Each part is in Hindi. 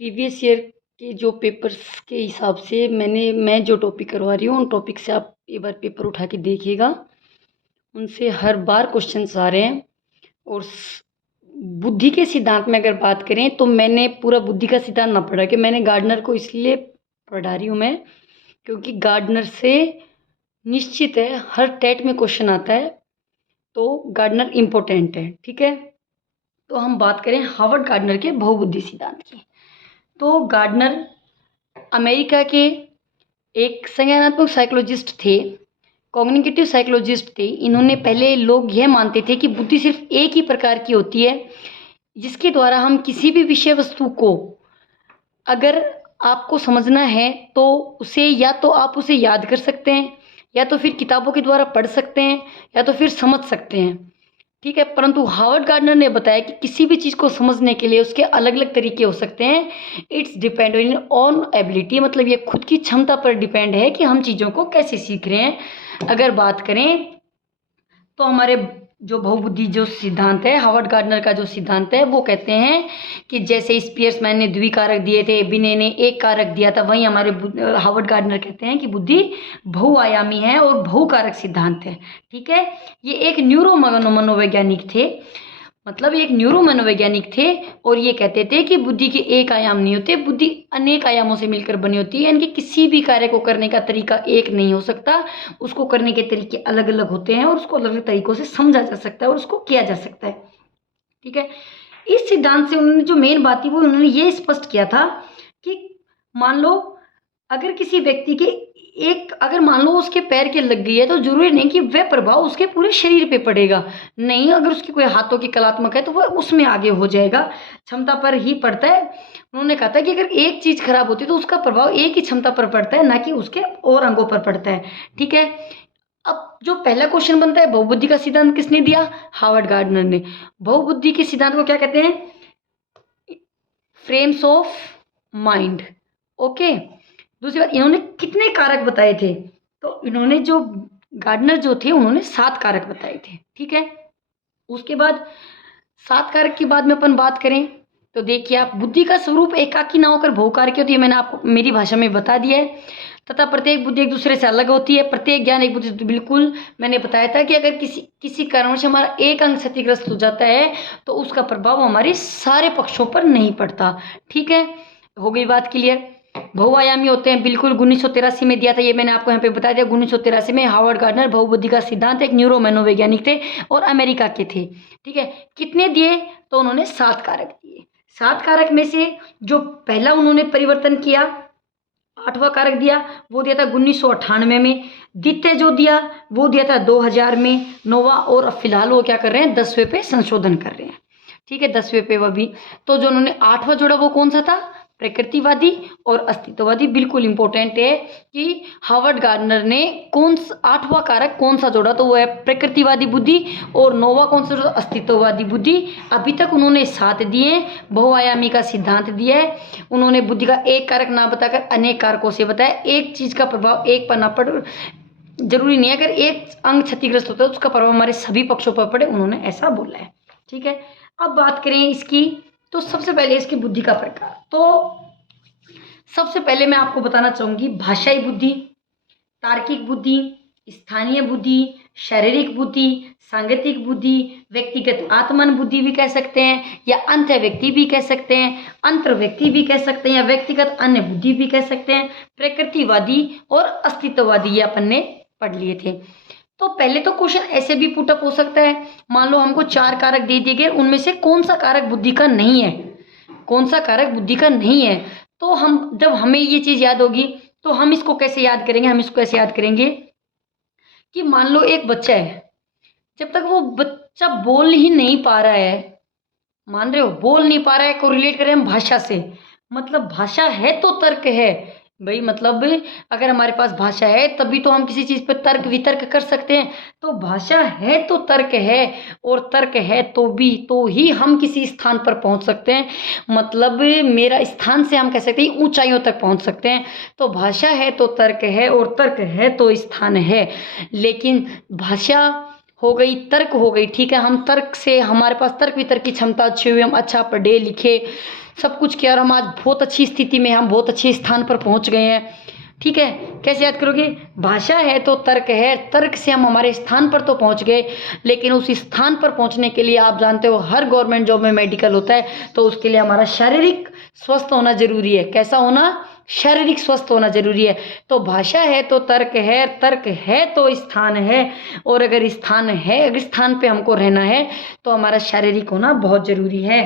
प्रीवियस ईयर के जो पेपर्स के हिसाब से मैं जो टॉपिक करवा रही हूँ उन टॉपिक से आप एक बार पेपर उठा के देखिएगा। उनसे हर बार क्वेश्चंस आ रहे हैं। और बुद्धि के सिद्धांत में अगर बात करें तो मैंने पूरा बुद्धि का सिद्धांत ना पढ़ा कि मैंने गार्डनर को इसलिए पढ़ा रही हूँ मैं, क्योंकि गार्डनर से निश्चित है हर टेट में क्वेश्चन आता है, तो गार्डनर इम्पोर्टेंट है। ठीक है, तो हम बात करें हार्वर्ड गार्डनर के बहुबुद्धि सिद्धांत की। तो गार्डनर अमेरिका के एक संज्ञानात्मक साइकोलॉजिस्ट थे, कॉग्निटिव साइकोलॉजिस्ट थे। इन्होंने पहले लोग यह मानते थे कि बुद्धि सिर्फ एक ही प्रकार की होती है जिसके द्वारा हम किसी भी विषय वस्तु को अगर आपको समझना है तो उसे या तो आप उसे याद कर सकते हैं, या तो फिर किताबों के द्वारा पढ़ सकते हैं, या तो फिर समझ सकते हैं। ठीक है, परंतु हार्वर्ड गार्डनर ने बताया कि किसी भी चीज़ को समझने के लिए उसके अलग अलग तरीके हो सकते हैं। इट्स डिपेंड ऑन एबिलिटी, मतलब ये खुद की क्षमता पर डिपेंड है कि हम चीज़ों को कैसे सीख रहे हैं। अगर बात करें तो हमारे जो बहुबुद्धि जो सिद्धांत है, हार्वर्ड गार्डनर का जो सिद्धांत है, वो कहते हैं कि जैसे स्पियर्समैन ने द्विकारक दिए थे, बिने ने एक कारक दिया था, वहीं हमारे हार्वर्ड गार्डनर कहते हैं कि बुद्धि बहुआयामी है और बहुकारक सिद्धांत है। ठीक है, ये एक मनोवैज्ञानिक थे, मतलब एक न्यूरो मनोवैज्ञानिक थे, और ये कहते थे कि बुद्धि के एक आयाम नहीं होते, बुद्धि अनेक आयामों से मिलकर बनी होती है। यानी कि किसी भी कार्य को करने का तरीका एक नहीं हो सकता, उसको करने के तरीके अलग अलग होते हैं और उसको अलग अलग तरीकों से समझा जा सकता है और उसको किया जा सकता है। ठीक है, इस सिद्धांत से उन्होंने जो मेन बात थी वो उन्होंने ये स्पष्ट किया था कि मान लो अगर किसी व्यक्ति के अगर मान लो उसके पैर के लग गई है तो जरूरी नहीं कि वह प्रभाव उसके पूरे शरीर पे पड़ेगा। नहीं, अगर उसकी कोई हाथों की कलात्मक है तो वह उसमें आगे हो जाएगा, क्षमता पर ही पड़ता है। उन्होंने कहा था कि अगर एक चीज खराब होती है तो उसका प्रभाव एक ही क्षमता पर पड़ता है, ना कि उसके और अंगों पर पड़ता है। ठीक है, अब जो पहला क्वेश्चन बनता है, बहुबुद्धि का सिद्धांत किसने दिया? हार्वर्ड गार्डनर ने। बहुबुद्धि के सिद्धांत को क्या कहते हैं? Frames of mind. ओके, दूसरी बात, इन्होंने कितने कारक बताए थे? तो इन्होंने जो गार्डनर जो थे उन्होंने 7 कारक बताए थे। ठीक है, उसके बाद 7 कारक के बाद में अपन बात करें तो देखिए आप, बुद्धि का स्वरूप एकाकी ना होकर बहुकारक होती है, मैंने आपको मेरी भाषा में बता दिया है। तथा प्रत्येक बुद्धि एक दूसरे से अलग होती है, प्रत्येक ज्ञान एक बुद्धि से बिल्कुल। मैंने बताया था कि अगर किसी कारण से हमारा एक अंग क्षतिग्रस्त हो जाता है तो उसका प्रभाव हमारे सारे पक्षों पर नहीं पड़ता। ठीक है, हो गई बात क्लियर। बहुआयामी होते हैं, बिल्कुल 1983 में दिया था, ये मैंने आपको यहाँ पे बता दिया। 1983 में हार्वर्ड गार्डनर बहुबुद्धि का सिद्धांत, एक न्यूरो मनोवैज्ञानिक थे और अमेरिका के थे। ठीक है, कितने दिए? तो उन्होंने 7 कारक दिए। 7 कारक में से जो पहला उन्होंने परिवर्तन किया, 8वां कारक दिया, वो दिया था 1998 में। द्वितीय जो दिया वो दिया था 2000 में, 9वां, और अब फिलहाल वो क्या कर रहे हैं, 10वें पे संशोधन कर रहे हैं। ठीक है, 10वें पे वह भी। तो जो उन्होंने 8वां जोड़ा वो कौन सा था? प्रकृतिवादी और अस्तित्ववादी। बिल्कुल इंपॉर्टेंट है कि हार्वर्ड गार्डनर ने 8वां कारक कौन सा जोड़ा, तो वो है प्रकृतिवादी बुद्धि, और 9वां कौन सा जोड़ा? अस्तित्ववादी बुद्धि। अभी तक उन्होंने 7 दिए, बहुआयामी का सिद्धांत दिया है। उन्होंने बुद्धि का एक कारक ना बताकर अनेक कारकों से बताया। एक चीज का प्रभाव एक पर ना पड़, जरूरी नहीं है अगर एक अंग क्षतिग्रस्त होता है तो उसका प्रभाव हमारे सभी पक्षों पर पड़े, उन्होंने ऐसा बोला है। ठीक है, अब बात करें इसकी, तो सबसे पहले इसकी बुद्धि का प्रकार। तो सबसे पहले मैं आपको बताना चाहूंगी भाषाई बुद्धि, तार्किक बुद्धि, स्थानीय बुद्धि, शारीरिक बुद्धि, सांगतिक बुद्धि, व्यक्तिगत आत्मन बुद्धि भी कह सकते हैं, या अंत व्यक्ति भी कह सकते हैं, अंतर व्यक्ति भी कह सकते हैं, या व्यक्तिगत अन्य बुद्धि भी कह सकते हैं, प्रकृतिवादी और अस्तित्ववादी, ये अपन ने पढ़ लिए थे। तो पहले तो क्वेश्चन ऐसे भी पुटअप हो सकता है, मान लो हमको 4 कारक दे दिए गए, उनमें से कौन सा कारक बुद्धि का नहीं है, कौन सा कारक बुद्धि का नहीं है। तो हम जब हमें ये चीज याद होगी तो हम इसको कैसे याद करेंगे? हम इसको ऐसे याद करेंगे कि मान लो एक बच्चा है, जब तक वो बच्चा बोल ही नहीं पा रहा है, मान रहे हो, बोल नहीं पा रहा है, को रिलेट करें हम भाषा से, मतलब भाषा है तो तर्क है भाई। मतलब अगर हमारे पास भाषा है तभी तो हम किसी चीज पर तर्क वितर्क कर सकते हैं। तो भाषा है तो तर्क है, और तर्क है तो ही हम किसी स्थान पर पहुंच सकते हैं। मतलब मेरा स्थान से हम कह सकते हैं ऊंचाइयों तक पहुंच सकते हैं। तो भाषा है तो तर्क है, और तर्क है तो स्थान है। लेकिन भाषा हो गई, तर्क हो गई, ठीक है, हम तर्क से, हमारे पास तर्क वितर्क की क्षमता अच्छी हुई, हम अच्छा पढ़े लिखे, सब कुछ किया और हम आज बहुत अच्छी स्थिति में, हम बहुत अच्छे स्थान पर पहुंच गए हैं। ठीक है, कैसे याद करोगे? भाषा है तो तर्क है, तर्क से हम हमारे स्थान पर तो पहुंच गए, लेकिन उस स्थान पर पहुंचने के लिए आप जानते हो हर गवर्नमेंट जॉब में मेडिकल होता है, तो उसके लिए हमारा शारीरिक स्वस्थ होना जरूरी है। कैसा होना? शारीरिक स्वस्थ होना जरूरी है। तो भाषा है तो तर्क है तो स्थान है, और अगर स्थान है, अगर स्थान पे हमको रहना है तो हमारा शारीरिक होना बहुत जरूरी है।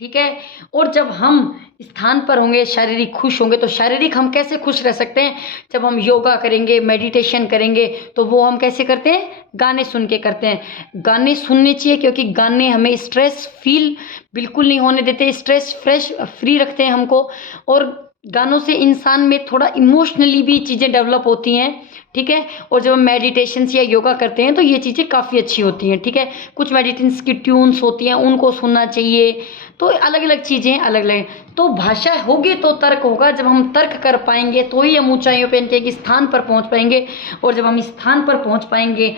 ठीक है, और जब हम स्थान पर होंगे, शारीरिक खुश होंगे, तो शारीरिक हम कैसे खुश रह सकते हैं? जब हम योगा करेंगे, मेडिटेशन करेंगे, तो वो हम कैसे करते हैं? गाने सुन के करते हैं। गाने सुनने चाहिए, क्योंकि गाने हमें स्ट्रेस फील बिल्कुल नहीं होने देते, स्ट्रेस फ्री रखते हैं हमको, और गानों से इंसान में थोड़ा इमोशनली भी चीज़ें डेवलप होती हैं। ठीक है, और जब हम मेडिटेशन या योगा करते हैं तो ये चीज़ें काफ़ी अच्छी होती हैं। ठीक है, कुछ मेडिटेशंस की ट्यून्स होती हैं, उनको सुनना चाहिए। तो अलग अलग चीज़ें अलग अलग। तो भाषा होगी तो तर्क होगा, जब हम तर्क कर पाएंगे तो ही हम ऊंचाइयों पे एक स्थान पर पहुंच पाएंगे, और जब हम स्थान पर पहुंच पाएंगे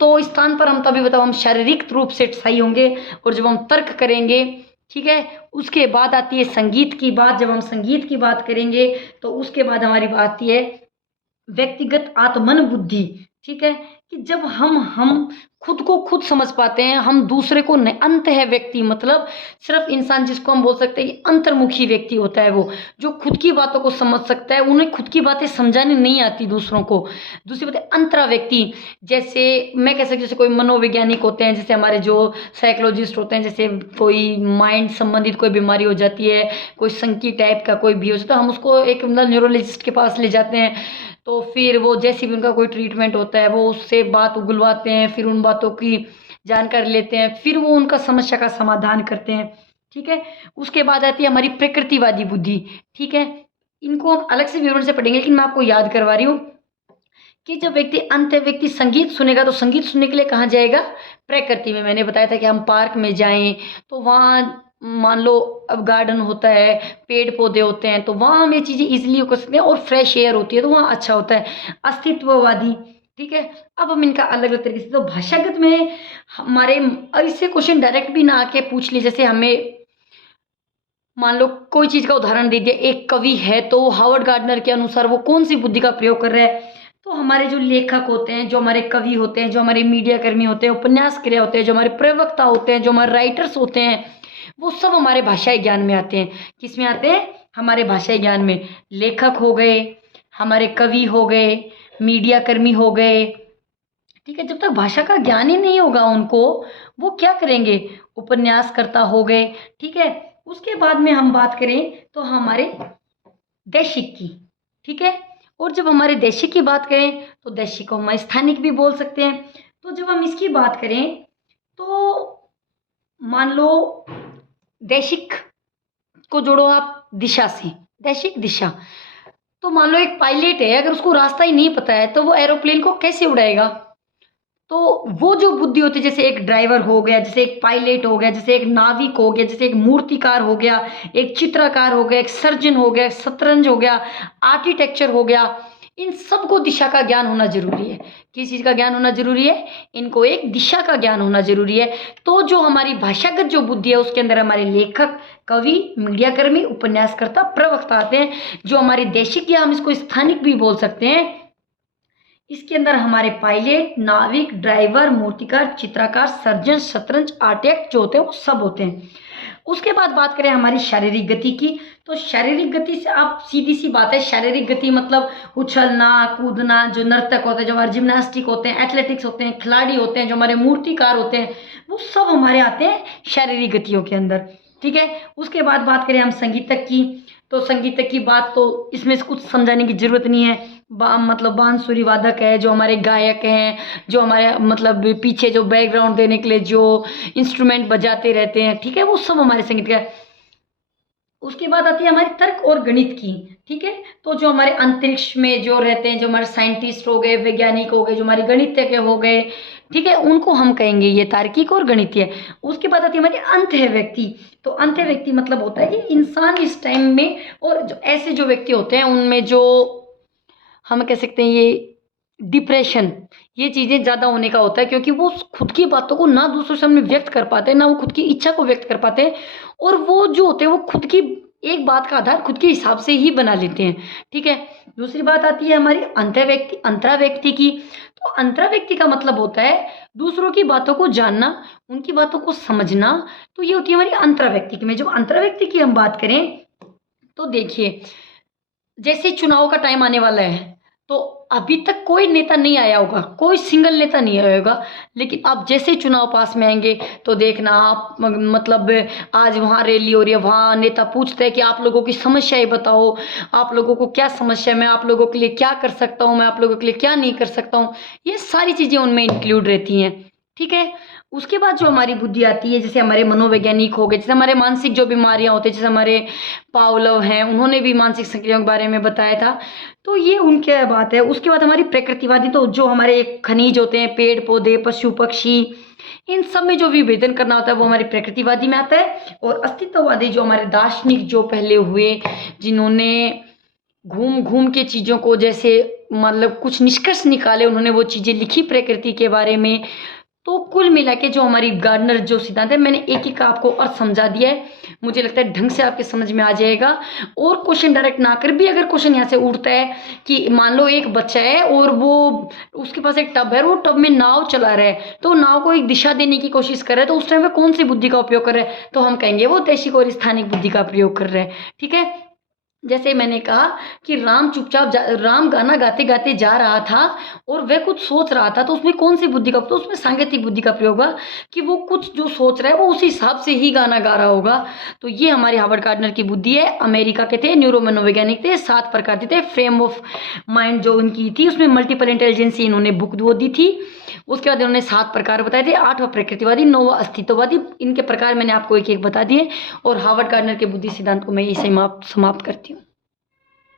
तो स्थान पर हम तभी बताओ हम शारीरिक रूप से सही होंगे, और जब हम तर्क करेंगे, ठीक है, उसके बाद आती है संगीत की बात। जब हम संगीत की बात करेंगे तो उसके बाद हमारी बात आती है व्यक्तिगत आत्मन बुद्धि। ठीक है, कि जब हम खुद को खुद समझ पाते हैं, हम दूसरे को नहीं। अंत है व्यक्ति मतलब सिर्फ इंसान, जिसको हम बोल सकते हैं कि अंतर्मुखी व्यक्ति होता है, वो जो खुद की बातों को समझ सकता है, उन्हें खुद की बातें समझानी नहीं आती दूसरों को। दूसरी बात है अंतरा व्यक्ति, जैसे मैं कह सकती हूँ, जैसे कोई मनोवैज्ञानिक होते हैं, जैसे हमारे जो साइकोलॉजिस्ट होते हैं, जैसे कोई माइंड संबंधित कोई बीमारी हो जाती है, कोई संकी टाइप का कोई भी हो जाता है, हम उसको एक मतलब न्यूरोलॉजिस्ट के पास ले जाते हैं, तो फिर वो जैसे भी उनका कोई ट्रीटमेंट होता है, वो उससे बात उगलवाते हैं, फिर उन बातों की जानकारी लेते हैं, फिर वो उनका समस्या का समाधान करते हैं। ठीक है, उसके बाद आती है हमारी प्रकृतिवादी बुद्धि। ठीक है, इनको हम अलग से विवरण से पढ़ेंगे, लेकिन मैं आपको याद करवा रही हूँ कि जब व्यक्ति संगीत सुनेगा, तो संगीत सुनने के लिए कहाँ जाएगा? प्रकृति में। मैंने बताया था कि हम पार्क में जाएं, तो वहाँ मान लो अब गार्डन होता है, पेड़ पौधे होते हैं, तो वहाँ हम ये चीज़ें इजीली कर सकते हैं, और फ्रेश एयर होती है तो वहाँ अच्छा होता है। अस्तित्ववादी। ठीक है, अब हम इनका अलग अलग तरीके से, तो भाषागत में हमारे ऐसे क्वेश्चन डायरेक्ट भी ना आके पूछ ली, जैसे हमें मान लो कोई चीज़ का उदाहरण दे दिया, एक कवि है तो हावर्ड गार्डनर के अनुसार वो कौन सी बुद्धि का प्रयोग कर रहा है। तो हमारे जो लेखक होते हैं, जो हमारे कवि होते हैं, जो हमारे मीडिया कर्मी होते हैं, उपन्यास क्रिया होते हैं, जो हमारे प्रवक्ता होते हैं, जो हमारे राइटर्स होते हैं, वो सब हमारे भाषाई ज्ञान में आते हैं। किस में आते हैं? हमारे भाषाई ज्ञान में। लेखक हो गए, हमारे कवि हो गए, मीडिया कर्मी हो गए। ठीक है, जब तक भाषा का ज्ञान ही नहीं होगा उनको, वो क्या करेंगे? उपन्यासकर्ता हो गए। ठीक है, उसके बाद में हम बात करें तो हमारे दैशिक की। ठीक है, और जब हमारे दैशिक की बात करें तो दैशिक को हम स्थानिक भी बोल सकते हैं। तो जब हम इसकी बात करें तो मान लो दैशिक को जोड़ो आप दिशा से, दैशिक दिशा। तो मान लो एक पायलट है, अगर उसको रास्ता ही नहीं पता है तो वो एरोप्लेन को कैसे उड़ाएगा? तो वो जो बुद्धि होती है, जैसे एक ड्राइवर हो गया, जैसे एक पायलट हो गया, जैसे एक नाविक हो गया, जैसे एक मूर्तिकार हो गया, एक चित्रकार हो गया, एक सर्जन हो गया, शतरंज हो गया, आर्किटेक्चर हो गया, इन सबको दिशा का ज्ञान होना जरूरी है। किस चीज़ का ज्ञान होना जरूरी है? इनको एक दिशा का ज्ञान होना जरूरी है। तो जो हमारी भाषागत जो बुद्धि है, उसके अंदर हमारे लेखक, कवि, मीडियाकर्मी, उपन्यासकर्ता, प्रवक्ता आते हैं। जो हमारी देशिक, या हम इसको स्थानिक भी बोल सकते हैं, इसके अंदर हमारे पायलट, नाविक, ड्राइवर, मूर्तिकार, चित्रकार, सर्जन, शतरंज, आर्किटेक्ट जो होते हैं वो सब होते हैं। उसके बाद बात करें हमारी शारीरिक गति की, तो शारीरिक गति से आप सीधी सी बात है, शारीरिक गति मतलब उछलना कूदना, जो नर्तक होते हैं, जो हमारे जिम्नास्टिक होते हैं, एथलेटिक्स होते हैं, खिलाड़ी होते हैं, जो हमारे मूर्तिकार होते हैं, वो सब हमारे आते हैं शारीरिक गतियों के अंदर। ठीक है, उसके बाद बात करें हम संगीतक की, तो संगीतक की बात तो इसमें से कुछ समझाने की जरूरत नहीं है। मतलब बांसुरी वादक है, जो हमारे गायक हैं, जो हमारे मतलब पीछे जो बैकग्राउंड देने के लिए जो इंस्ट्रूमेंट बजाते रहते हैं, ठीक है, वो सब हमारे संगीत का। उसके बाद आती है हमारी तर्क और गणित की। ठीक है, तो जो हमारे अंतरिक्ष में जो रहते हैं, जो हमारे साइंटिस्ट हो गए, वैज्ञानिक हो गए, जो हमारे गणितज्ञ हो गए, ठीक है, उनको हम कहेंगे ये तार्किक और गणितीय। उसके बाद आती है हमारी अंत है व्यक्ति। तो अंत है व्यक्ति मतलब होता है कि इंसान इस टाइम में, और जो ऐसे जो व्यक्ति होते हैं उनमें जो हम कह सकते हैं ये डिप्रेशन, ये चीज़ें ज़्यादा होने का होता है क्योंकि वो खुद की बातों को ना दूसरों के सामने व्यक्त कर पाते हैं, ना वो खुद की इच्छा को व्यक्त कर पाते हैं, और वो जो होते हैं वो खुद की एक बात का आधार खुद के हिसाब से ही बना लेते हैं, ठीक है। दूसरी बात आती है हमारी अंतरा व्यक्ति की। तो अंतरा व्यक्ति का मतलब होता है दूसरों की बातों को जानना, उनकी बातों को समझना। तो ये होती है हमारी अंतरा व्यक्ति की। में जब अंतरा व्यक्ति की हम बात करें तो देखिए, जैसे चुनाव का टाइम आने वाला है, तो अभी तक कोई नेता नहीं आया होगा, कोई सिंगल नेता नहीं आया होगा, लेकिन अब जैसे चुनाव पास में आएंगे तो देखना आप, मतलब आज वहाँ रैली हो रही है, वहाँ नेता पूछते हैं कि आप लोगों की समस्याएं बताओ, आप लोगों को क्या समस्या है, मैं आप लोगों के लिए क्या कर सकता हूँ, मैं आप लोगों के लिए क्या नहीं कर सकता हूँ। ये सारी चीज़ें उनमें इंक्लूड रहती हैं, ठीक है। उसके बाद जो हमारी बुद्धि आती है, जैसे हमारे मनोवैज्ञानिक हो गए, जैसे हमारे मानसिक जो बीमारियां होती है, जैसे हमारे पावलोव हैं, उन्होंने भी मानसिक सक्रियों के बारे में बताया था। तो ये उनकी बात है। उसके बाद हमारी प्रकृतिवादी, तो जो हमारे खनिज होते हैं, पेड़ पौधे, पशु पक्षी, इन सब में जो विभेदन करना होता है वो हमारी प्रकृतिवादी में आता है। और अस्तित्ववादी जो हमारे दार्शनिक जो पहले हुए, जिन्होंने घूम घूम के चीज़ों को, जैसे मतलब कुछ निष्कर्ष निकाले, उन्होंने वो चीज़ें लिखी प्रकृति के बारे में। तो कुल मिला के जो हमारी गार्डनर जो सिद्धांत है, मैंने एक एक आपको और समझा दिया है, मुझे लगता है ढंग से आपके समझ में आ जाएगा। और क्वेश्चन डायरेक्ट ना कर भी अगर क्वेश्चन यहाँ से उठता है कि मान लो एक बच्चा है और वो, उसके पास एक टब है, वो टब में नाव चला रहा है, तो नाव को एक दिशा देने की कोशिश कर रहा है, तो उस टाइम पे कौन सी बुद्धि का उपयोग कर रहा है, तो हम कहेंगे वो दैशिक और स्थानिक बुद्धि का प्रयोग कर रहा है, ठीक है। जैसे मैंने कहा कि राम गाना गाते गाते जा रहा था और वह कुछ सोच रहा था, तो उसमें कौन सी बुद्धि का, तो उसमें सांकेतिक बुद्धि का प्रयोग हुआ कि वो कुछ जो सोच रहा है वो उसी हिसाब से ही गाना गा रहा होगा। तो ये हमारे हार्वर्ड गार्डनर की बुद्धि है। अमेरिका के थे, न्यूरो मनोवैज्ञानिक थे, 7 प्रकार के थे। फ्रेम ऑफ माइंड जो उनकी थी, उसमें मल्टीपल इंटेलिजेंसी इन्होंने बुक वो दी थी। उसके बाद इन्होंने 7 प्रकार बताए थे, 8वां प्रकृतिवादी, 9वां अस्तित्ववादी। इनके प्रकार मैंने आपको एक एक बता दिए। और हार्वर्ड गार्डनर के बुद्धि सिद्धांत को मैं यही समाप्त करती हूँ।